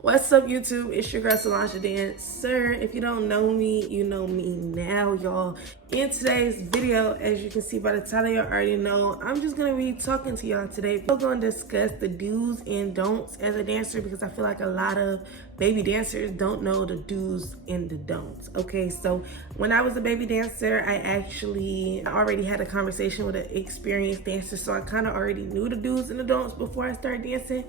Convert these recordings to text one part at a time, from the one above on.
What's up, YouTube? It's your girl Solange Dancer. If you don't know me, you know me now, y'all. In today's video, as you can see by the title, you already know, I'm just gonna be talking to y'all today. We're gonna discuss the do's and don'ts as a dancer because I feel like a lot of baby dancers don't know the do's and the don'ts. Okay, so when I was a baby dancer, I already had a conversation with an experienced dancer, so I kind of already knew the do's and the don'ts before I started dancing.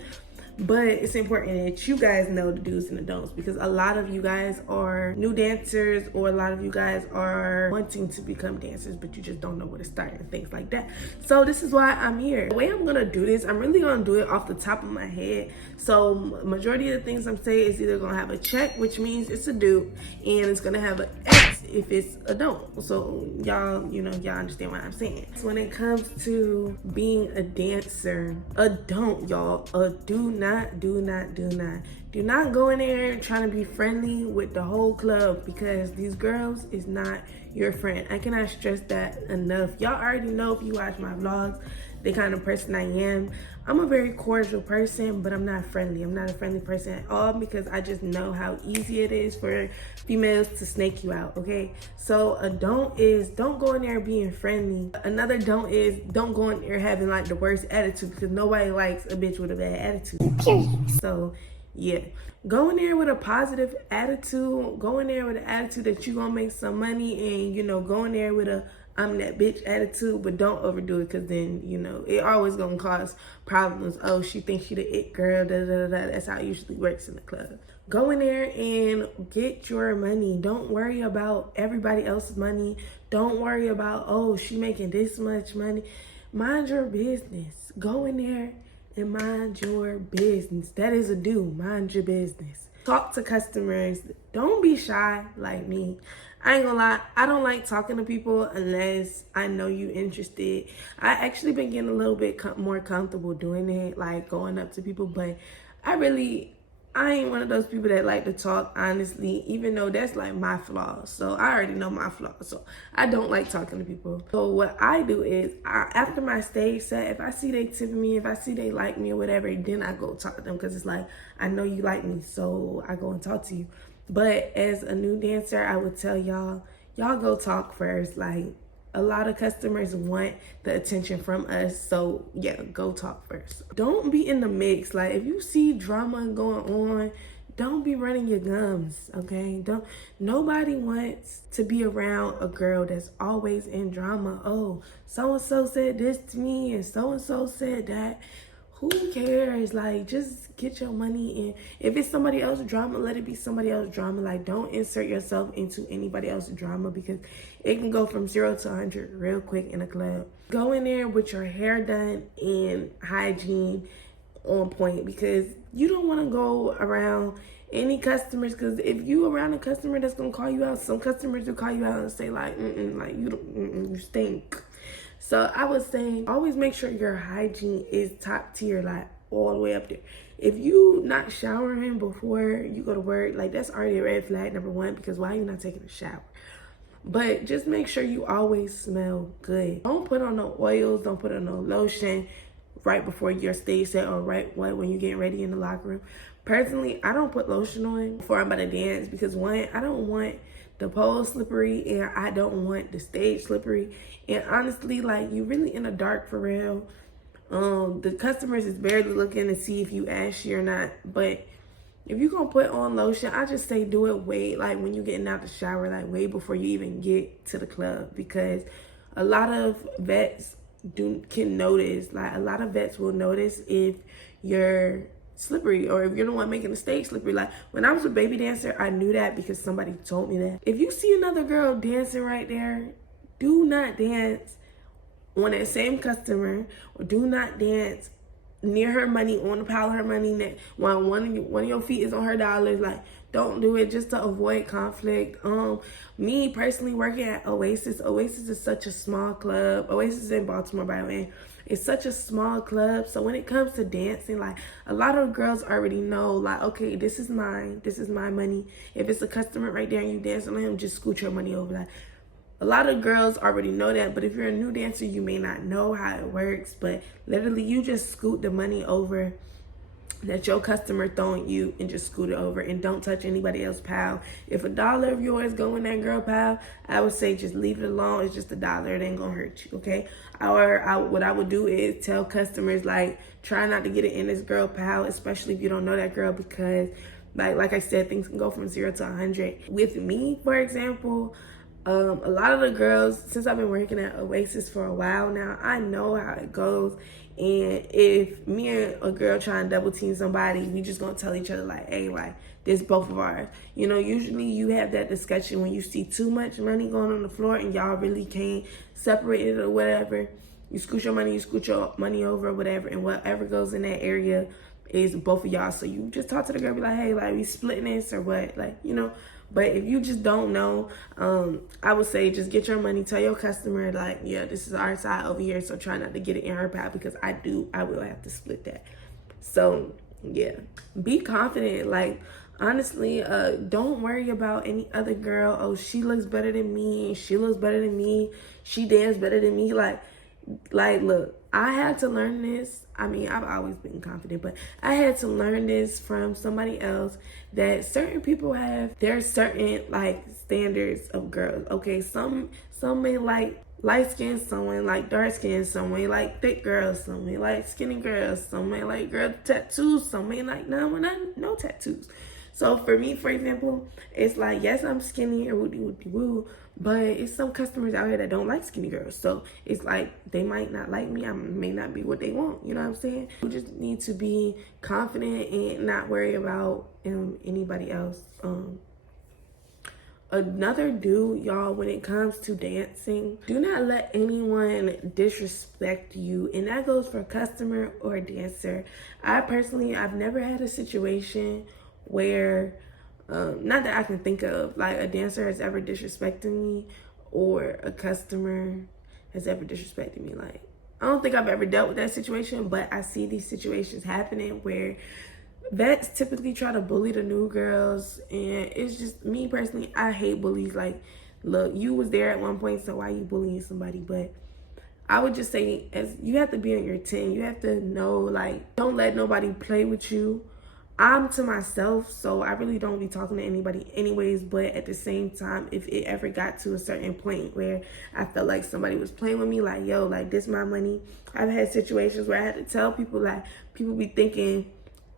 But it's important that you guys know the do's and the don'ts because a lot of you guys are new dancers or a lot of you guys are wanting to become dancers, but you just don't know where to start and things like that. So this is why I'm here. The way I'm gonna do this, I'm really gonna do it off the top of my head. So majority of the things I'm saying is either gonna have a check, which means it's a do, and it's gonna have an X if it's a don't. So y'all understand what I'm saying. So when it comes to being a dancer, a don't, y'all, a do not go in there trying to be friendly with the whole club because these girls is not your friend. I cannot stress that enough. Y'all already know if you watch my vlogs the kind of person I am. I'm a very cordial person, but I'm not friendly. I'm not a friendly person at all because I just know how easy it is for females to snake you out, okay? So a don't is don't go in there being friendly. Another don't is don't go in there having like the worst attitude because nobody likes a bitch with a bad attitude. So yeah, go in there with a positive attitude. Go in there with an attitude that you're gonna make some money and, go in there with a I'm that bitch attitude, but don't overdo it because then, it always gonna cause problems. Oh, she thinks she the it girl, da da da da. That's how it usually works in the club. Go in there and get your money. Don't worry about everybody else's money. Don't worry about, oh, she making this much money. Mind your business. Go in there and mind your business. That is a do. Mind your business. Talk to customers. Don't be shy like me. I ain't gonna lie, I don't like talking to people unless I know you interested. I actually been getting a little bit more comfortable doing it, like going up to people, but I ain't one of those people that like to talk honestly, even though that's like my flaws. So I already know my flaws, so I don't like talking to people. So what I do is, after my stage set, if I see they tip me, if I see they like me or whatever, then I go talk to them because it's like, I know you like me, so I go and talk to you. But as a new dancer, I would tell y'all go talk first. Like, a lot of customers want the attention from us, so yeah, go talk first. Don't be in the mix. Like, if you see drama going on, don't be running your gums, okay? Nobody wants to be around a girl that's always in drama. Oh, so-and-so said this to me and so-and-so said that. Who cares? Like, just get your money in. If it's somebody else's drama, let it be somebody else's drama. Like, don't insert yourself into anybody else's drama because it can go from 0 to 100 real quick in a club. Go in there with your hair done and hygiene on point because you don't want to go around any customers, because if you around a customer that's gonna call you out, some customers will call you out and say like, like you stink. So I was saying, always make sure your hygiene is top tier, like all the way up there. If you not showering before you go to work, like that's already a red flag, number one, because why are you not taking a shower? But just make sure you always smell good. Don't put on no oils, don't put on no lotion right before your stage set or right when you're getting ready in the locker room. Personally, I don't put lotion on before I'm about to dance because one, I don't want the pole slippery and I don't want the stage slippery. And honestly, like, you really in the dark for real. The customers is barely looking to see if you ashy or not. But if you're gonna put on lotion, I just say do it when you're getting out the shower, like way before you even get to the club, because a lot of vets can notice. Like, a lot of vets will notice if you're slippery or if you're the one making the stage slippery. Like, when I was a baby dancer, I knew that because somebody told me that. If you see another girl dancing right there, do not dance on that same customer, or do not dance near her money, on the pile of her money, while one of your feet is on her dollars. Like, don't do it, just to avoid conflict. Me personally, working at Oasis is such a small club. Oasis is in Baltimore, by the way. It's such a small club, so when it comes to dancing, like, a lot of girls already know, like, okay, this is mine, this is my money. If it's a customer right there and you dancing on him, just scoot your money over. Like, a lot of girls already know that, but if you're a new dancer, you may not know how it works, but literally you just scoot the money over that your customer throwing you and just scoot it over and don't touch anybody else's pile. If $1 of yours go in that girl pile, I would say just leave it alone. It's just $1. It ain't gonna hurt you, okay? Or what I would do is tell customers, like, try not to get it in this girl pile, especially if you don't know that girl, because like I said, things can go from 0 to 100. With me, for example, a lot of the girls, since I've been working at Oasis for a while now, I know how it goes. And if me and a girl try and double team somebody, we just gonna tell each other like, hey, like, this both of ours. You know, usually you have that discussion when you see too much money going on the floor and y'all really can't separate it or whatever. You scoot your money over or whatever, and whatever goes in that area is both of y'all. So you just talk to the girl, be like, hey, like, we splitting this or what, like, you know. But if you just don't know, I would say just get your money. Tell your customer, like, yeah, this is our side over here, so try not to get it in her pile, because I will have to split that. So, yeah. Be confident. Like, honestly, don't worry about any other girl. Oh, she looks better than me. She looks better than me. She dance better than me. Like, look, I had to learn this. I mean, I've always been confident, but I had to learn this from somebody else, that certain people have their certain, like, standards of girls. Okay, some may like light skin, some may like dark skin, some may like thick girls, some may like skinny girls, some may like girls with tattoos, some may like no tattoos. So for me, for example, it's like, yes, I'm skinny or woo, but it's some customers out here that don't like skinny girls. So it's like, they might not like me. I may not be what they want. You know what I'm saying? You just need to be confident and not worry about anybody else. Another dude, y'all, when it comes to dancing, do not let anyone disrespect you. And that goes for customer or dancer. I've never had a situation where, not that I can think of, like, a dancer has ever disrespected me or a customer has ever disrespected me. Like, I don't think I've ever dealt with that situation, but I see these situations happening where vets typically try to bully the new girls, and it's just, me personally, I hate bullies. Like, look, you was there at one point, so why you bullying somebody? But I would just say, as you have to be on your 10, you have to know, like, don't let nobody play with you. I'm to myself, so I really don't be talking to anybody anyways, but at the same time, if it ever got to a certain point where I felt like somebody was playing with me, like, yo, like, this my money. I've had situations where I had to tell people, like, people be thinking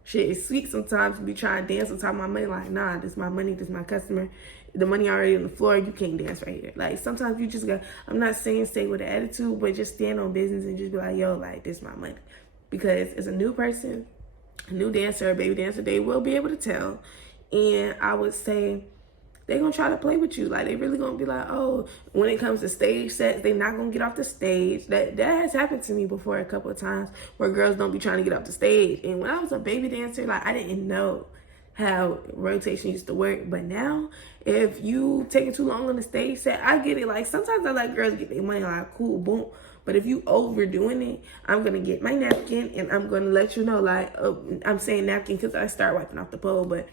shit is sweet sometimes, to be trying to dance on top of my money, like, nah, this my money, this my customer. The money already on the floor, you can't dance right here. Like, sometimes you just got, I'm not saying stay with an attitude, but just stand on business and just be like, yo, like, this my money. Because as a new person, a new dancer, a baby dancer, they will be able to tell. And I would say they're gonna try to play with you. Like, they really gonna be like, oh, when it comes to stage sets, they not gonna get off the stage. That has happened to me before a couple of times, where girls don't be trying to get off the stage. And when I was a baby dancer, like, I didn't know how rotation used to work. But now, if you taking too long on the stage set, I get it. Like, sometimes I let girls get their money, like, cool, boom. But if you overdoing it, I'm going to get my napkin and I'm going to let you know, like, I'm saying napkin because I start wiping off the pole, but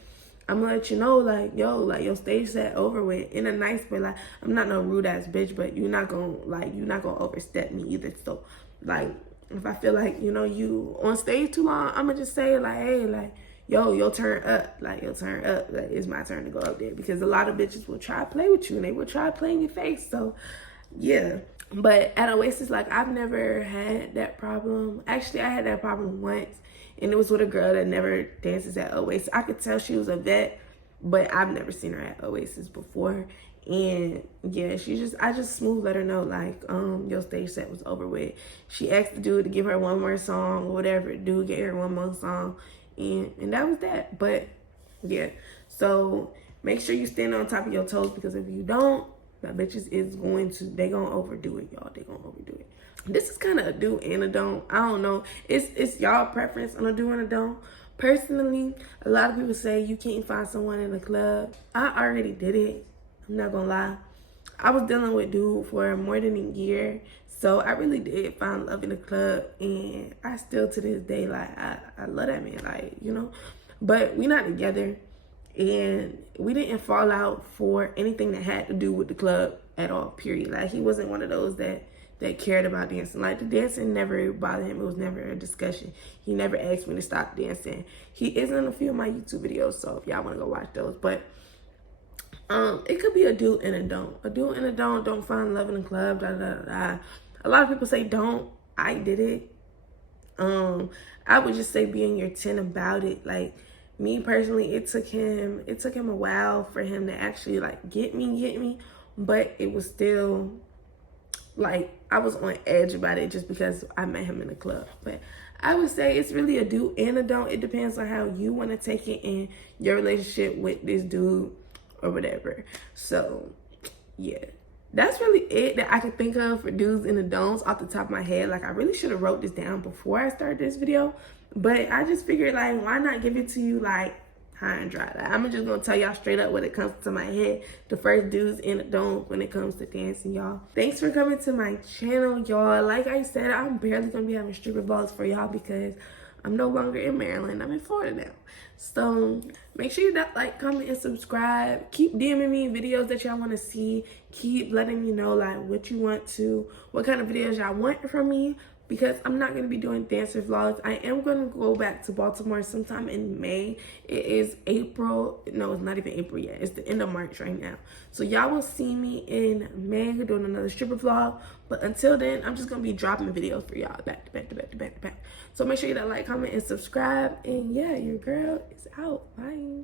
I'm going to let you know, like, yo, like, your stage set over with in a nice way. Like, I'm not no rude ass bitch, but you're not going to overstep me either. So, like, if I feel like, you know, you on stage too long, I'm going to just say, like, hey, like, yo, your turn up. Like, your turn up. Like, it's my turn to go up there. Because a lot of bitches will try to play with you and they will try to play in your face. So, yeah. But at Oasis, like, I've never had that problem. Actually, I had that problem once, and it was with a girl that never dances at Oasis. I could tell she was a vet, but I've never seen her at Oasis before. And yeah, I just smooth let her know, like, your stage set was over with. She asked the dude to give her one more song or whatever. Dude gave her one more song, and that was that. But yeah, so make sure you stand on top of your toes, because if you don't, that bitches is they gonna overdo it, y'all. They gonna overdo it. This is kind of a do and a don't. I don't know. It's y'all preference on a do and a don't. Personally, a lot of people say you can't find someone in the club. I already did it. I'm not gonna lie. I was dealing with dude for more than a year, so I really did find love in the club, and I still to this day, like, I love that man, like, you know. But we not together. And we didn't fall out for anything that had to do with the club at all, period. Like, he wasn't one of those that that cared about dancing. Like, the dancing never bothered him. It was never a discussion. He never asked me to stop dancing. He is in a few of my YouTube videos, so if y'all want to go watch those. But it could be a do and a don't. A do and a don't find love in the club, da da da. A lot of people say don't. I did it. I would just say be in your 10 about it. Like, me personally, it took him a while for him to actually like get me, but it was still like I was on edge about it just because I met him in the club. But I would say it's really a do and a don't. It depends on how you want to take it in your relationship with this dude or whatever. So yeah, that's really it that I can think of for do's and the don'ts off the top of my head. Like, I really should have wrote this down before I started this video, but I just figured, like, why not give it to you like high and dry. Like, I'm just gonna tell y'all straight up when it comes to my head, the first do's and the don'ts when it comes to dancing, y'all. Thanks for coming to my channel, y'all. Like I said, I'm barely gonna be having stripper vlogs for y'all because I'm no longer in Maryland. I'm in Florida now. So make sure you like, comment, and subscribe. Keep DMing me videos that y'all want to see. Keep letting me know like what kind of videos y'all want from me, because I'm not going to be doing dancer vlogs. I am going to go back to Baltimore sometime in May. It is April. No, it's not even April yet. It's the end of March right now. So y'all will see me in May doing another stripper vlog. But until then, I'm just going to be dropping videos for y'all back to back to back to back to back. So make sure you like, comment, and subscribe. And yeah, your girl is out. Bye.